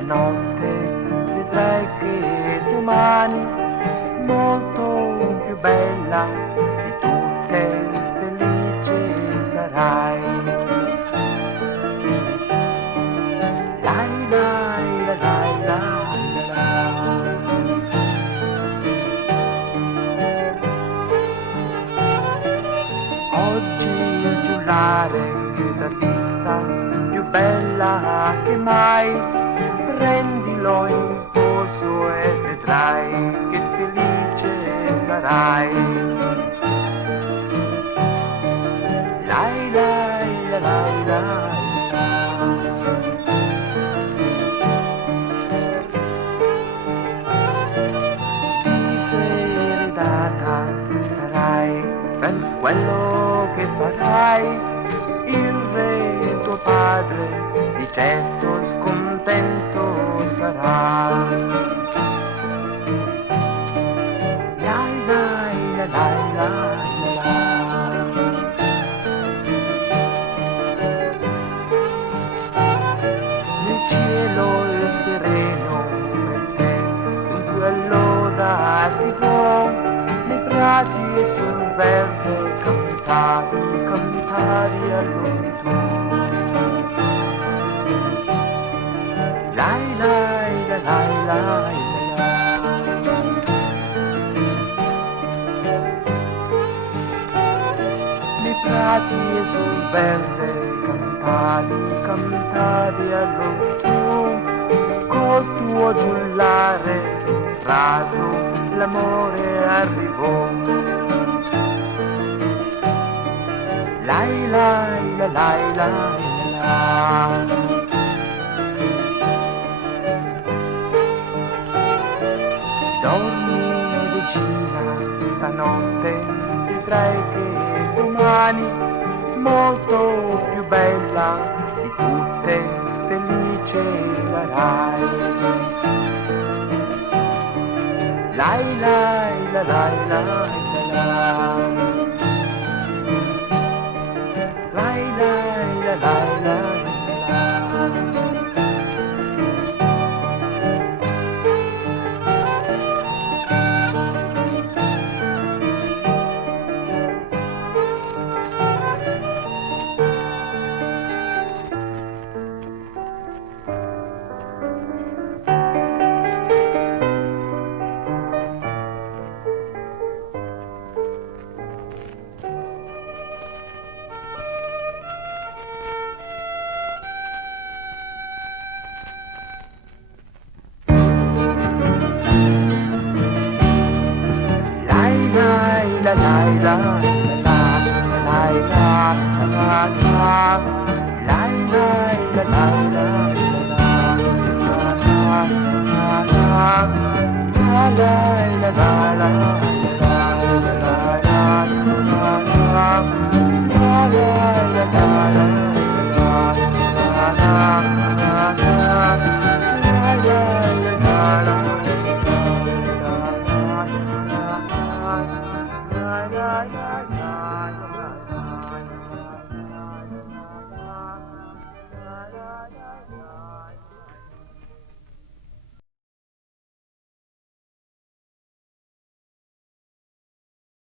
stanotte vedrai che domani molto più bella di tutte, felice sarai. Lai lai la lai lai la. Oggi il giullare da vista più bella che mai, prendilo in sposo e vedrai che felice sarai. Lai lai la lai lai la. Diseredata sarai per quello che farai. Il re tuo padre di certo scontento sarà. Lai lai la lai lai la. Nel cielo il sereno per te dunque allora arrivò, nei prati e sul verde cantari, cantari all'orizzonte. Lai lai la lai lai la. Nei prati e sul verde cantari, cantari all'orizzonte. Col tuo giullare sul prato l'amore arrivò. Lai lai la lai lai la. Dormi regina stanotte, vedrai che domani molto più bella di tutte, felice sarai. Lai lai la lai lai la. Lai lai la lai lai la. La lai la la lai la la la. Lai lai la lai la la la la la. La lai la la la.